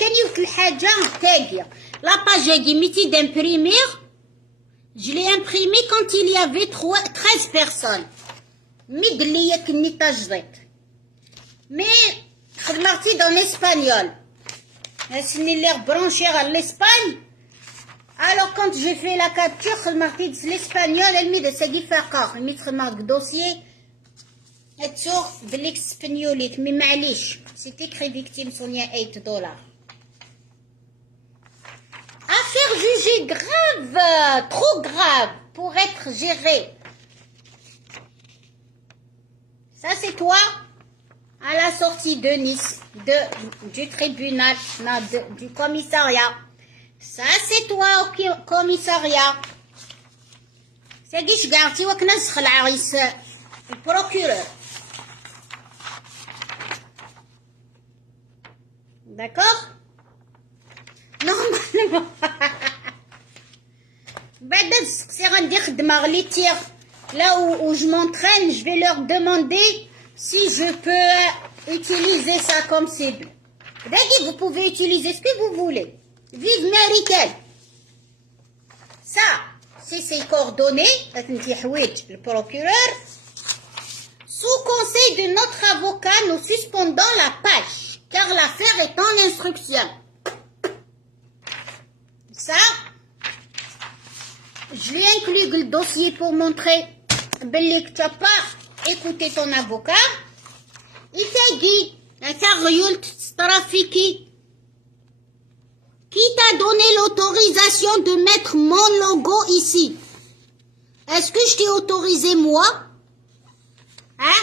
كان يوصل الحاجة تاقية. La page est limitée d'imprimer. Je l'ai imprimé quand il y avait 13 personnes. مدلية كني تجريت. Mais خدمتي dans l'espagnol. سني اللي branché على l'Espagne. Alors quand j'ai fait la capture خدمتي dans l'espagnol elle met de ساقي فقط. Elle met خدمت dossier. تشوف بالإسبانيوليت مي معليش. C'est écrit victime Sonia $8. Affaire jugée grave, trop grave pour être gérée. Ça c'est toi à la sortie de Nice, du tribunal, non, du commissariat. Ça c'est toi au commissariat. C'est qui je garde, tu vois que nous sommes le procureur. D'accord? Normalement. Là où je m'entraîne, je vais leur demander si je peux utiliser ça comme cible. Vous pouvez utiliser ce que vous voulez. Vive Méritel. Ça, c'est ses coordonnées. Le procureur. Sous conseil de notre avocat, nous suspendons la page, car l'affaire est en instruction. Ça, je l'ai inclus le dossier pour montrer que tu n'as pas écouté ton avocat. Il t'a dit, qui t'a donné l'autorisation de mettre mon logo ici? Est-ce que je t'ai autorisé moi? Hein?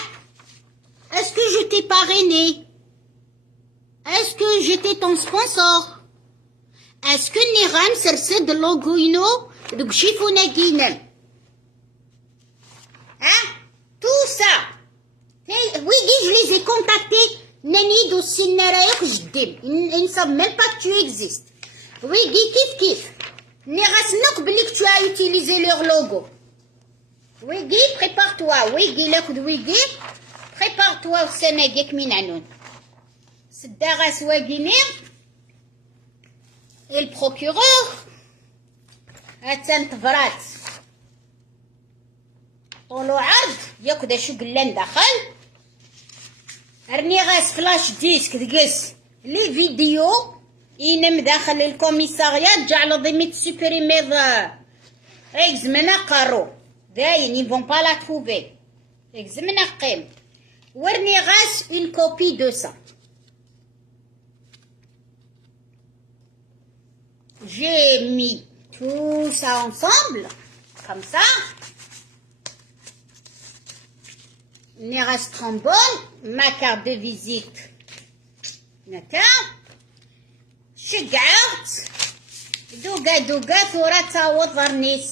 Est-ce que je t'ai parrainé? Est-ce que j'étais ton sponsor? Est-ce que Niram c'est de logoino de Gchifona Guinem? Hein? Tout ça. Oui, je les ai contactés. Nani do Sinarayak Jdim. Ils ne savent même pas que tu existes. Oui, kif. Nirasnok que tu as utilisé leur logo. Oui, prépare-toi. Oui, prépare-toi au Sénégal Minanoun. C'est Daras Waguinir. Et le procureur, أتسنت فرات طولو عرض ياكد شو قلان داخل رني غاس فلاش ديسك دقس لي فيديو ينم داخل الكوميساريات جعلوا ضميت سوبريمير اكزمنا قارو داين يفون با لا تروفي اكزمنا قيم ورني غاس une copie de ça. J'ai mis tout ça ensemble, comme ça. Neras trombone, ma carte de visite. D'accord? Je garde. Douga, Thora Tawot Varnis.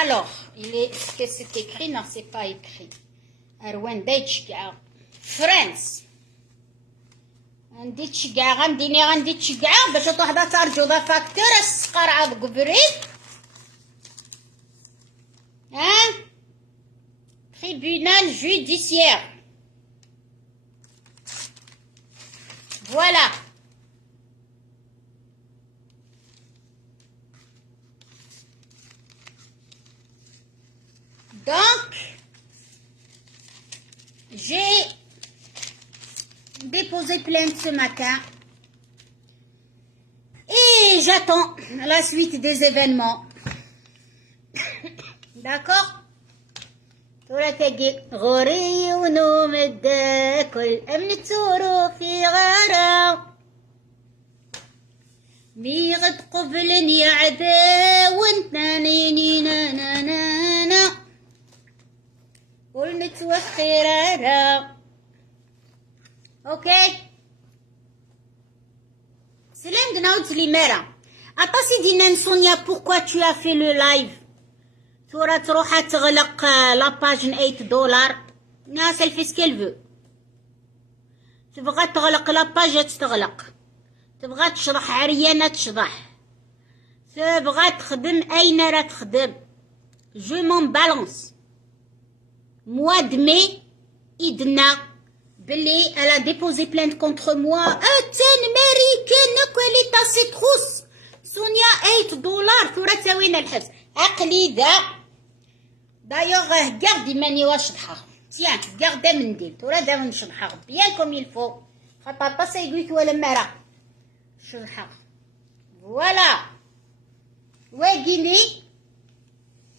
Alors, qu'est-ce que c'est écrit? Non, c'est pas écrit. Arwen Dejga. France. عندي تشجع غنديني غندي تشجع باش توحدة ترجو ذا فاكتور السقر عاد قبريت ها tribunal judiciaire. Voilà. Donc j'ai déposé plainte ce matin et j'attends la suite des événements. D'accord? غوري ونوم الداكل أمن التورو في غارة ميغد قبل يا عداون نانيني نانا والمتوخرة. Ok. Célène de Naout Limera. Attends, Dina Sonia, pourquoi tu as fait le live? Tu auras trop à la page $8. Non, elle fait ce qu'elle veut. Tu voudras تغلق la page, tu تغلق. Tu voudras تشرح عريانة تشرح. Tu voudras تخدم أين راه تخدم. Je m'en balance. Mois de mai, Idna. Billy, elle a déposé plainte contre moi. T'es américaine, qu'elle est assez trousse. Sonia, $8. تورا تساوينا الحبس. عقلي ذا. D'ailleurs, garde ماني واش نحق. Tiens, garde منديل. تورا ذا ونش نحق. Bien comme il faut. خاطر طاسة يقولك ولا مرة. شو نحق. Voilà. Ouais, Guinée.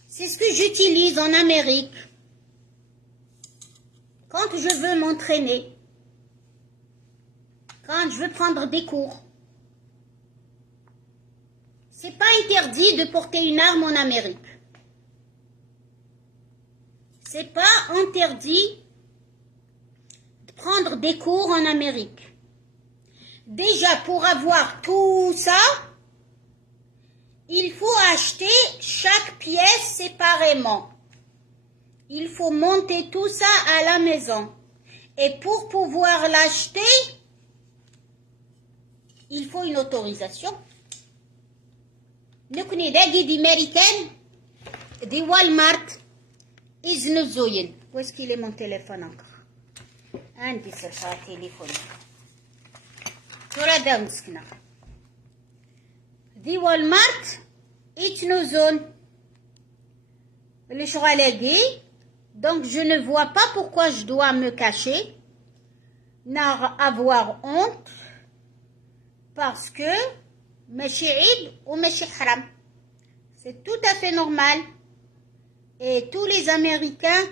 C'est ce que j'utilise en Amérique. Quand je veux m'entraîner, quand je veux prendre des cours, c'est pas interdit de porter une arme en Amérique. C'est pas interdit de prendre des cours en Amérique. Déjà, pour avoir tout ça, il faut acheter chaque pièce séparément. Il faut monter tout ça à la maison. Et pour pouvoir l'acheter, il faut une autorisation. نكوني داقي دي ماريكان دي والمارت إذن الزوين. Où est-ce qu'il est mon téléphone encore? عندي سرقة تليفون. ترى دا مسكنة. دي والمارت إتنوزون. اللي شغالاقي. Donc je ne vois pas pourquoi je dois me cacher, avoir honte, parce que ماشي عيب وماشي حرام. C'est tout à fait normal. Et tous les Américains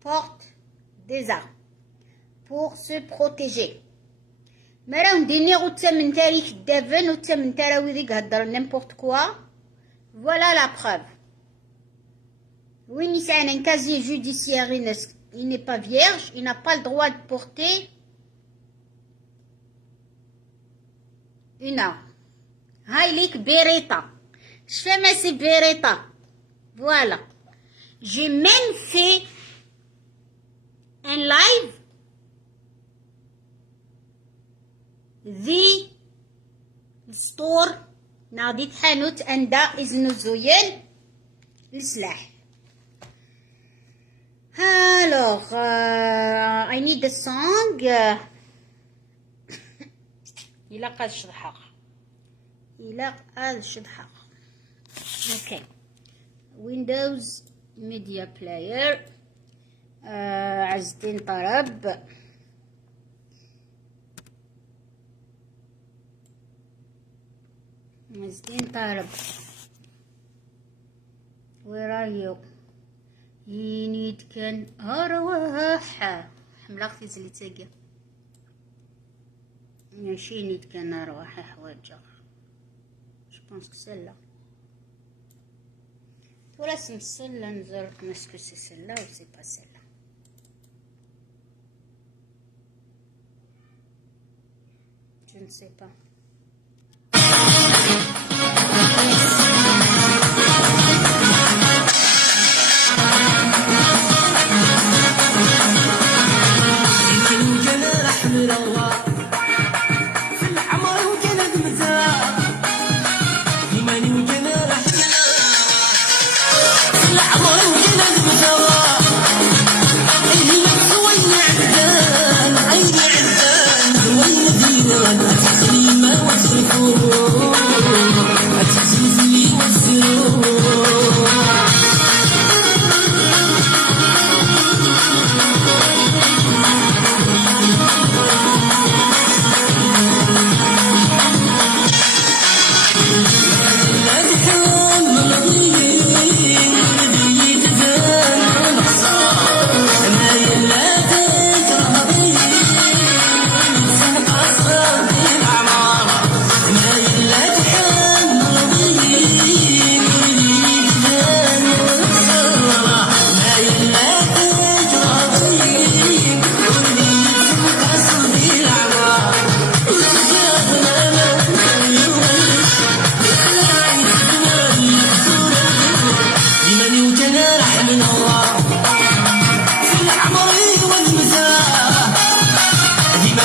portent des armes pour se protéger. ما راهم ديني غوتا من تاريخ الدفن وتا من تراوي ذيك هدر n'importe quoi. Voilà la preuve. Oui, mais c'est un casier judiciaire, il n'est pas vierge, il n'a pas le droit de porter une arme. Haïlik Beretta. Je fais ma c'est Beretta. Voilà. J'ai même fait un live. The store. نادي حانوت عند إذن الزوين للسلاح. Alors, I need a song. إلا قاد شضحق. إلا قاد شضحق. Okay. Windows Media Player. عز الدين طرب. عز الدين طرب. Where are you? ينيد كان أرواح حملة أختي زلي تاقيا ماشي ينيد كان أرواح حواجة جبونس كسلة ولا اسم سلة نزرق نسكو سي سلة و سي با سلة je ne sais pas.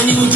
You